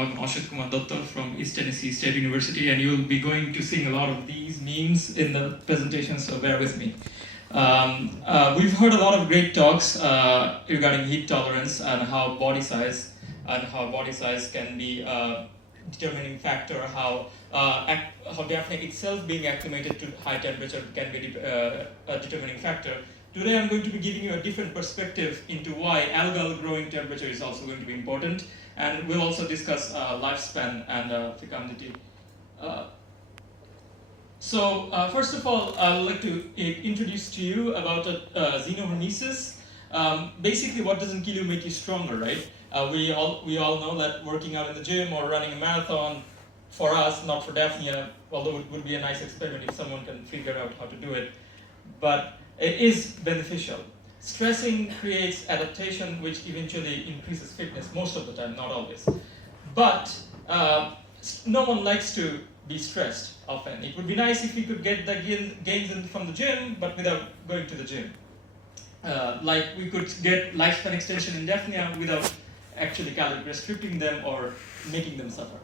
I'm Ashit Kumar Datta from East Tennessee State University, and you'll be going to see a lot of these memes in the presentation, so bear with me. We've heard a lot of great talks regarding heat tolerance and how body size can be a determining factor, how Daphnia itself being acclimated to high temperature can be a determining factor. Today I'm going to be giving you a different perspective into why algal growing temperature is also going to be important, and we'll also discuss lifespan and fecundity. First of all, I'd like to introduce to you about xenohormesis. Basically, what doesn't kill you make you stronger, right? We all know that working out in the gym or running a marathon, for us, not for Daphnia, although it would be a nice experiment if someone can figure out how to do it, but it is beneficial. Stressing creates adaptation, which eventually increases fitness most of the time, not always. But no one likes to be stressed often. It would be nice if we could get the gains from the gym, but without going to the gym. Like we could get lifespan extension in Daphnia without actually calorie restricting them or making them suffer.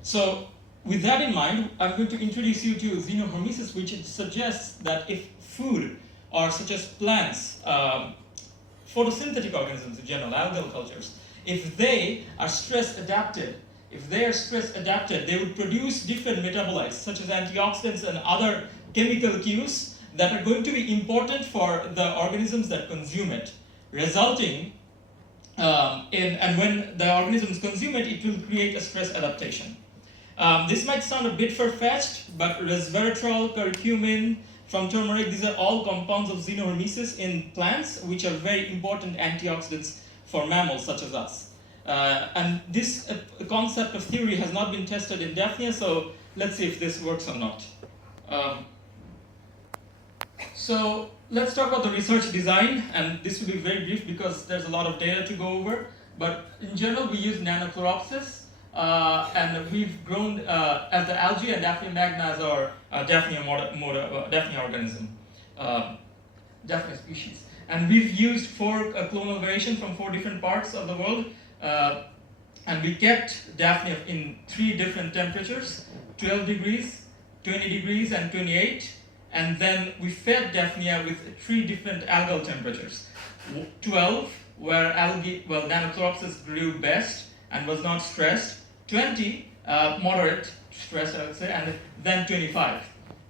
So with that in mind, I'm going to introduce you to xenohormesis, which suggests that if food, or such as plants, photosynthetic organisms in general, algal cultures, if they are stress adapted, they would produce different metabolites, such as antioxidants and other chemical cues that are going to be important for the organisms that consume it, resulting and when the organisms consume it, it will create a stress adaptation. This might sound a bit far-fetched, but resveratrol, curcumin, from turmeric, these are all compounds of xenohormesis in plants, which are very important antioxidants for mammals such as us. And this concept of theory has not been tested in Daphnia, so let's see if this works or not. So let's talk about the research design, and this will be very brief because there's a lot of data to go over. But in general, we use Nanochloropsis, and we've grown as the algae and Daphnia Magna as our Daphnia organism, Daphnia species. And we've used 4 clonal variations from 4 different parts of the world, and we kept Daphnia in 3 different temperatures, 12 degrees, 20 degrees, and 28. And then we fed Daphnia with 3 different algal temperatures. 12, where Nanochloropsis grew best and was not stressed. 20, moderate stress, I would say, and then 25.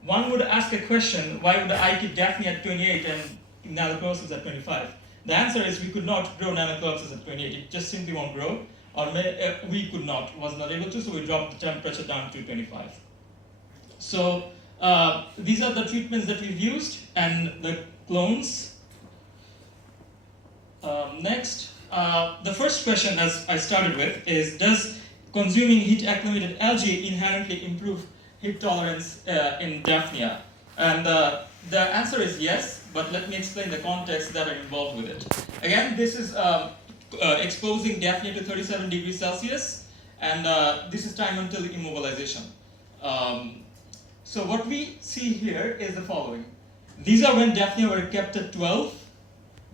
One would ask a question, why would I keep Daphnia at 28 and Nanochloropsis at 25? The answer is we could not grow Nanochloropsis at 28. It just simply won't grow, or was not able to, so we dropped the temperature down to 25. So these are the treatments that we've used and the clones. Next, the first question, as I started with, is does consuming heat-acclimated algae inherently improve heat tolerance in Daphnia? And the answer is yes, but let me explain the context that are involved with it. Again, this is exposing Daphnia to 37 degrees Celsius, and this is time until immobilization. So what we see here is the following. These are when Daphnia were kept at 12.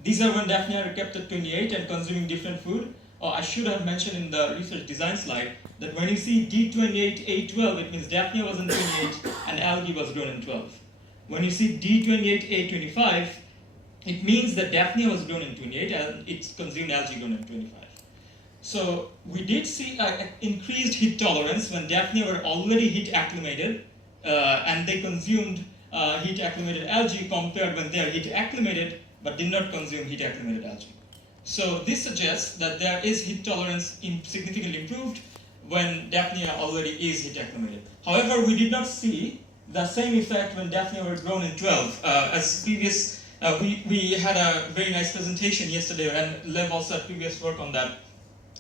These are when Daphnia were kept at 28 and consuming different food. Oh, I should have mentioned in the research design slide that when you see D28A12, it means Daphnia was in 28 and algae was grown in 12. When you see D28A25, it means that Daphnia was grown in 28 and it consumed algae grown in 25. So we did see increased heat tolerance when Daphnia were already heat acclimated and they consumed heat acclimated algae compared when they are heat acclimated but did not consume heat acclimated algae. So this suggests that there is heat tolerance significantly improved when Daphnia already is heat acclimated. However, we did not see the same effect when Daphnia were grown in 12. As previous, we had a very nice presentation yesterday, and Lev also had previous work on that,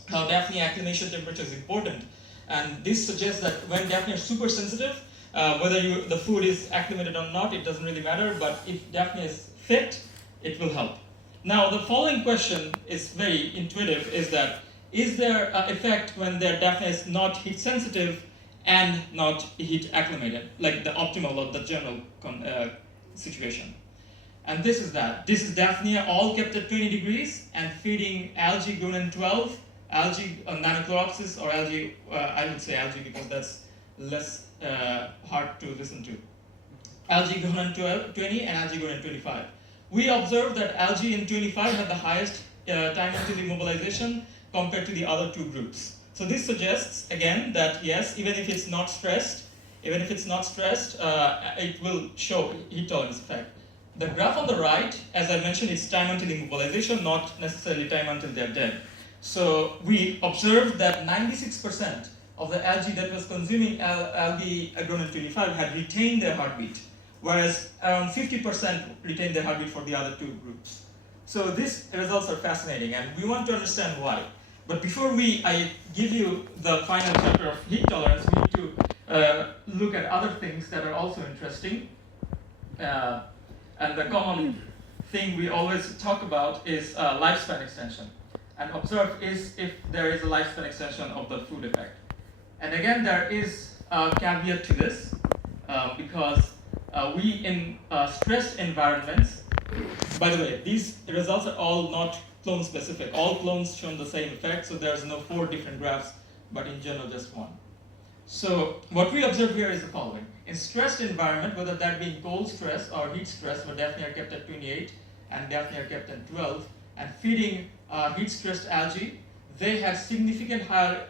how Daphnia acclimation temperature is important. And this suggests that when Daphnia is super sensitive, whether the food is acclimated or not, it doesn't really matter, but if Daphnia is fit, it will help. Now, the following question is very intuitive, is there an effect when their Daphnia is not heat sensitive and not heat acclimated, like the optimal or the general situation? And this is that. This is Daphnia all kept at 20 degrees and feeding algae grown in 12 algae, nanochlorosis, or algae, I would say algae because that's less hard to listen to. Algae grown in 20 and algae grown in 25. We observed that algae in 25 had the highest time until immobilization compared to the other two groups. So this suggests, again, that yes, even if it's not stressed, it will show heat tolerance effect. The graph on the right, as I mentioned, is time until immobilization, not necessarily time until they're dead. So we observed that 96% of the algae that was consuming algae grown in 25 had retained their heartbeat, whereas around 50% retained their heartbeat for the other two groups. So these results are fascinating, and we want to understand why. But before I give you the final chapter of heat tolerance, we need to look at other things that are also interesting. And the common thing we always talk about is lifespan extension, and observe if there is a lifespan extension of the food effect. And again, there is a caveat to this, because we in stressed environments, by the way, these results are all not clone specific. All clones show the same effect, so there's no 4 different graphs, but in general just one. So what we observe here is the following. In stressed environment, whether that be in cold stress or heat stress, where Daphnia are kept at 28 and Daphnia are kept at 12, and feeding heat-stressed algae, they had significant higher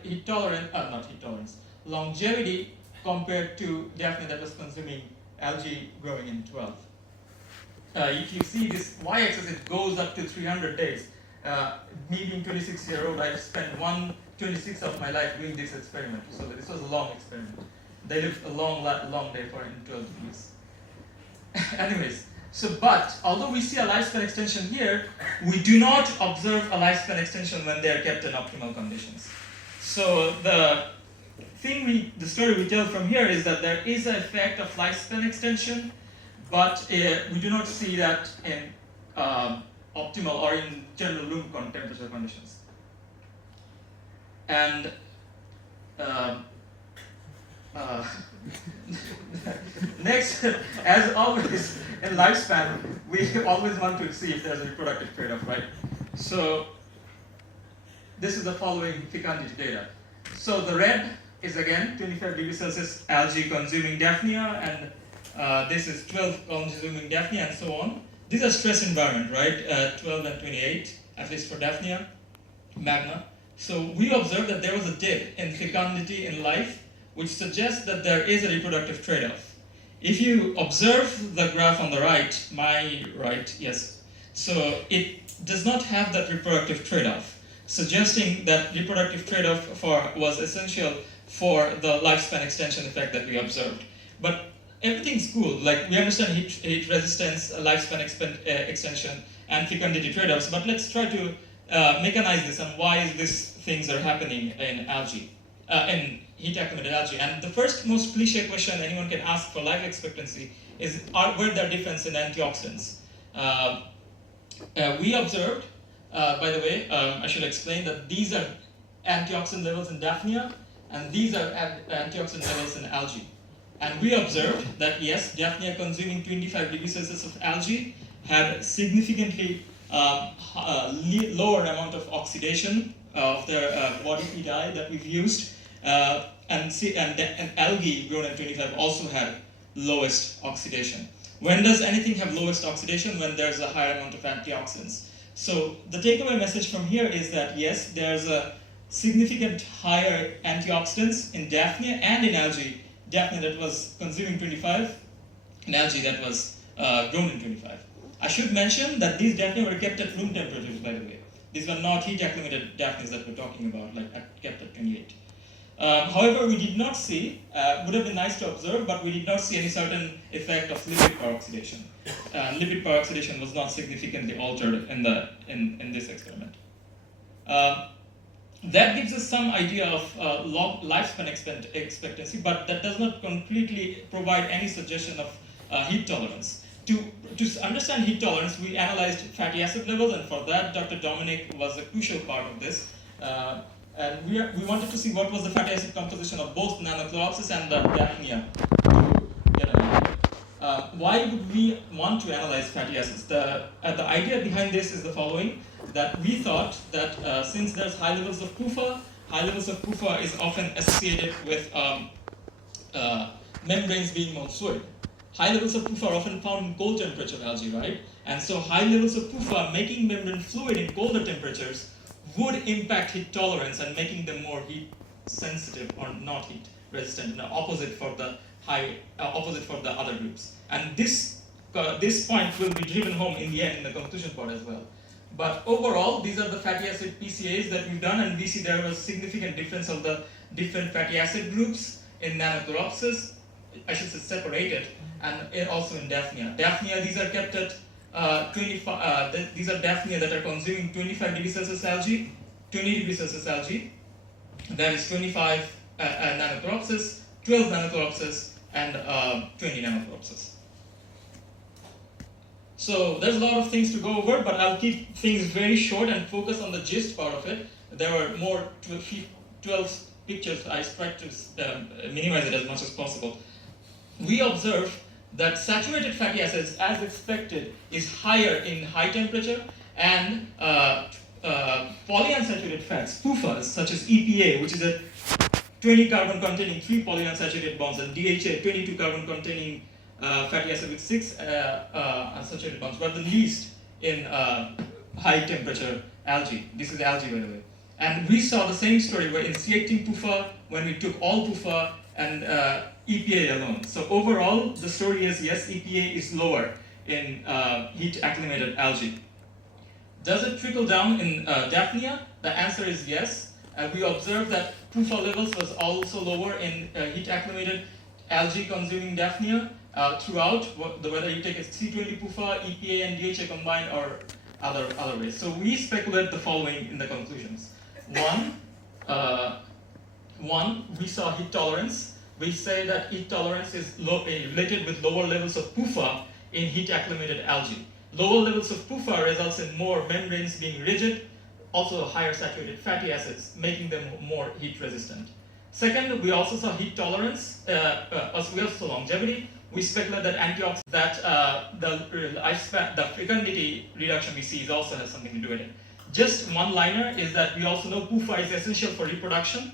longevity compared to Daphnia that was consuming algae growing in 12. If you see this y-axis, it goes up to 300 days. Me being 26-year-old, I've spent 1/26 of my life doing this experiment. So this was a long experiment. They lived a long day for in 12 degrees. Anyways, but although we see a lifespan extension here, we do not observe a lifespan extension when they are kept in optimal conditions. So the story we tell from here is that there is an effect of lifespan extension, but we do not see that in optimal or in general room temperature conditions. And next, as always in lifespan, we always want to see if there's a reproductive trade-off, right? So this is the following fecundity data. So the red is again 25 degrees Celsius algae consuming Daphnia, and this is 12 consuming Daphnia, and so on. These are stress environment, right? 12 and 28, at least for Daphnia Magna. So we observed that there was a dip in fecundity in life, which suggests that there is a reproductive trade-off. If you observe the graph on the right, my right, yes, so it does not have that reproductive trade-off, suggesting that reproductive trade-off was essential for the lifespan extension effect that we observed. But everything's cool. Like, we understand heat resistance, lifespan extension, and fecundity trade-offs, but let's try to mechanize this and why these things are happening in algae, in heat-acclimated algae. And the first most cliche question anyone can ask for life expectancy is, were there difference in antioxidants? We observed, by the way, I should explain that these are antioxidant levels in Daphnia, and these are antioxidant levels in algae. And we observed that yes, Daphnia consuming 25 degrees Celsius of algae had significantly lower amount of oxidation of their body PI that we've used, and algae grown at 25 also had lowest oxidation. When does anything have lowest oxidation? When there's a higher amount of antioxidants. So the takeaway message from here is that yes, there's a significant higher antioxidants in Daphnia and in algae. Daphnia that was consuming 25, and algae that was grown in 25. I should mention that these Daphnia were kept at room temperatures, by the way. These were not heat-acclimated Daphnias that we're talking about, like kept at 28. However, we did not see, would have been nice to observe, but we did not see any certain effect of lipid peroxidation. Lipid peroxidation was not significantly altered in this experiment. That gives us some idea of lifespan expectancy, but that does not completely provide any suggestion of heat tolerance. To understand heat tolerance, we analyzed fatty acid levels, and for that, Dr. Dominic was a crucial part of this. And we wanted to see what was the fatty acid composition of both nanochlorosis and the Daphnia to get an idea. Why would we want to analyze fatty acids? The idea behind this is the following, that we thought that since there's high levels of PUFA is often associated with membranes being more fluid. High levels of PUFA are often found in cold temperature algae, right? And so high levels of PUFA making membrane fluid in colder temperatures would impact heat tolerance and making them more heat sensitive or not heat resistant, opposite for the other groups. And this point will be driven home in the end in the conclusion part as well. But overall, these are the fatty acid PCAs that we've done, and we see there was significant difference of the different fatty acid groups in Nanochloropsis. I should say separated, and also in Daphnia. Daphnia, these are kept at 25. These are Daphnia that are consuming 25 degrees Celsius algae, 20 degrees Celsius algae. That is 25 Nanochloropsis, 12 Nanochloropsis, and 20 Nanochloropsis. So there's a lot of things to go over, but I'll keep things very short and focus on the gist part of it. There were more 12 pictures. I tried to minimize it as much as possible. We observe that saturated fatty acids, as expected, is higher in high temperature, and polyunsaturated fats, PUFAs, such as EPA, which is a 20 carbon containing 3 polyunsaturated bonds, and DHA, 22 carbon containing fatty acid with 6 unsaturated bonds, were the least in high temperature algae. This is algae, by the way. And we saw the same story where in C18 PUFA, when we took all PUFA and EPA alone. So overall, the story is yes, EPA is lower in heat acclimated algae. Does it trickle down in Daphnia? The answer is yes. We observed that PUFA levels was also lower in heat acclimated algae consuming Daphnia throughout, whether you take a C20 PUFA, EPA, and DHA combined, or other ways. So we speculate the following in the conclusions. One, we saw heat tolerance. We say that heat tolerance is related with lower levels of PUFA in heat acclimated algae. Lower levels of PUFA results in more membranes being rigid, also higher saturated fatty acids, making them more heat resistant. Second, we also saw heat tolerance, we also saw longevity. We speculate that antioxidants, the fecundity reduction we see also has something to do with it. Just one liner is that we also know PUFA is essential for reproduction.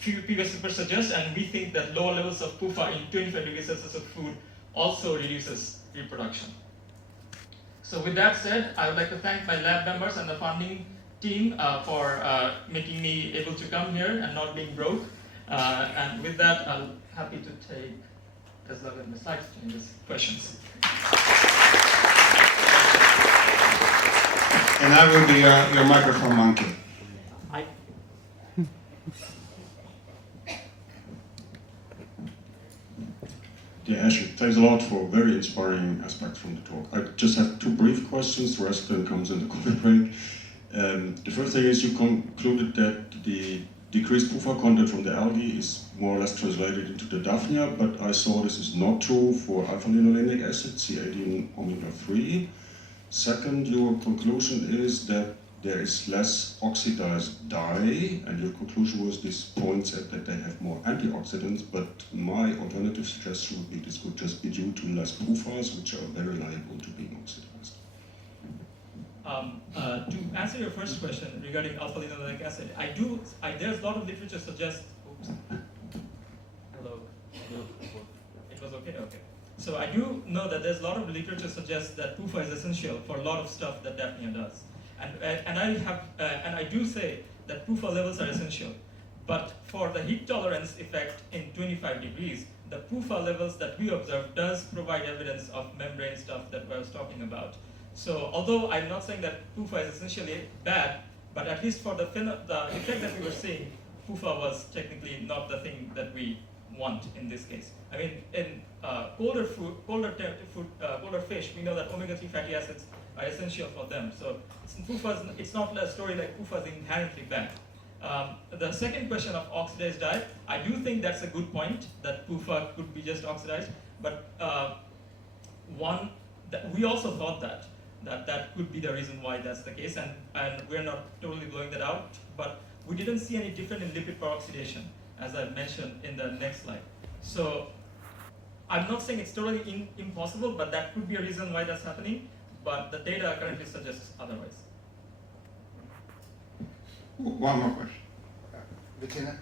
Previous papers suggest, and we think that lower levels of PUFA in 25 degrees Celsius of food also reduces reproduction. So with that said, I would like to thank my lab members and the funding team for making me able to come here and not being broke. And with that, I'm happy to take as long as the slides to any questions. And I will be your microphone monkey. Yeah, Ashley, thanks a lot for very inspiring aspects from the talk. I just have 2 brief questions, the rest then comes in the coffee break. The first thing is you concluded that the decreased PUFA content from the algae is more or less translated into the Daphnia, but I saw this is not true for alpha-linolenic acid, C18 omega-3. Second, your conclusion is that there is less oxidized dye, and your conclusion was this points at that they have more antioxidants, but my alternative suggestion would be this could just be due to less PUFAs, which are very liable to being oxidized. To answer your first question regarding alpha-linolenic acid, there's a lot of literature suggests. Oops. Hello. It was okay. Okay. So I do know that there's a lot of literature suggests that PUFA is essential for a lot of stuff that Daphnia does. And I do say that PUFA levels are essential, but for the heat tolerance effect in 25 degrees, the PUFA levels that we observe does provide evidence of membrane stuff that I was talking about. So although I'm not saying that PUFA is essentially bad, but at least for the effect that we were seeing, PUFA was technically not the thing that we want in this case. I mean, in colder fish, we know that omega-3 fatty acids are essential for them. So it's not a story like PUFA is inherently bad. The second question of oxidized dye, I do think that's a good point, that PUFA could be just oxidized, but we also thought that could be the reason why that's the case, and we're not totally blowing that out, but we didn't see any difference in lipid peroxidation, as I mentioned in the next slide. So I'm not saying it's totally impossible, but that could be a reason why that's happening. But the data currently suggests otherwise. One more question. Bettina?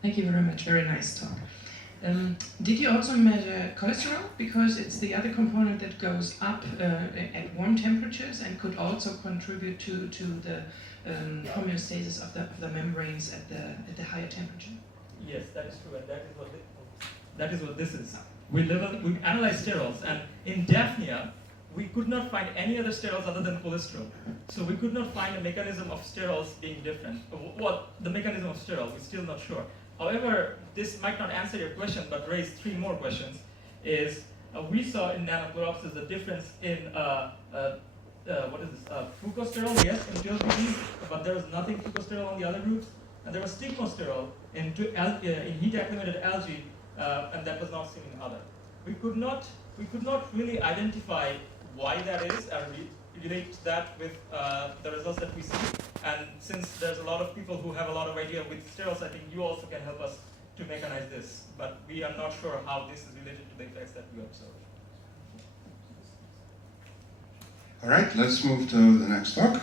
Thank you very much. Very nice talk. Did you also measure cholesterol? Because it's the other component that goes up at warm temperatures and could also contribute to the homeostasis of the membranes at the higher temperature. Yes, that is true, and that is what this is. We analyzed sterols, and in Daphnia, we could not find any other sterols other than cholesterol. So we could not find a mechanism of sterols being different. What the mechanism of sterols, we're still not sure. However, this might not answer your question, but raise three more questions. We saw in Nanochloropsis a difference in fucosterol, yes, in 12 but there was nothing fucosterol on the other groups, and there was stigmosterol in heat-acclimated algae, and that was not seen in other. We could not really identify why that is and relate that with the results that we see. And since there's a lot of people who have a lot of idea with sterols, I think you also can help us to mechanize this. But we are not sure how this is related to the effects that we observe. All right, let's move to the next talk.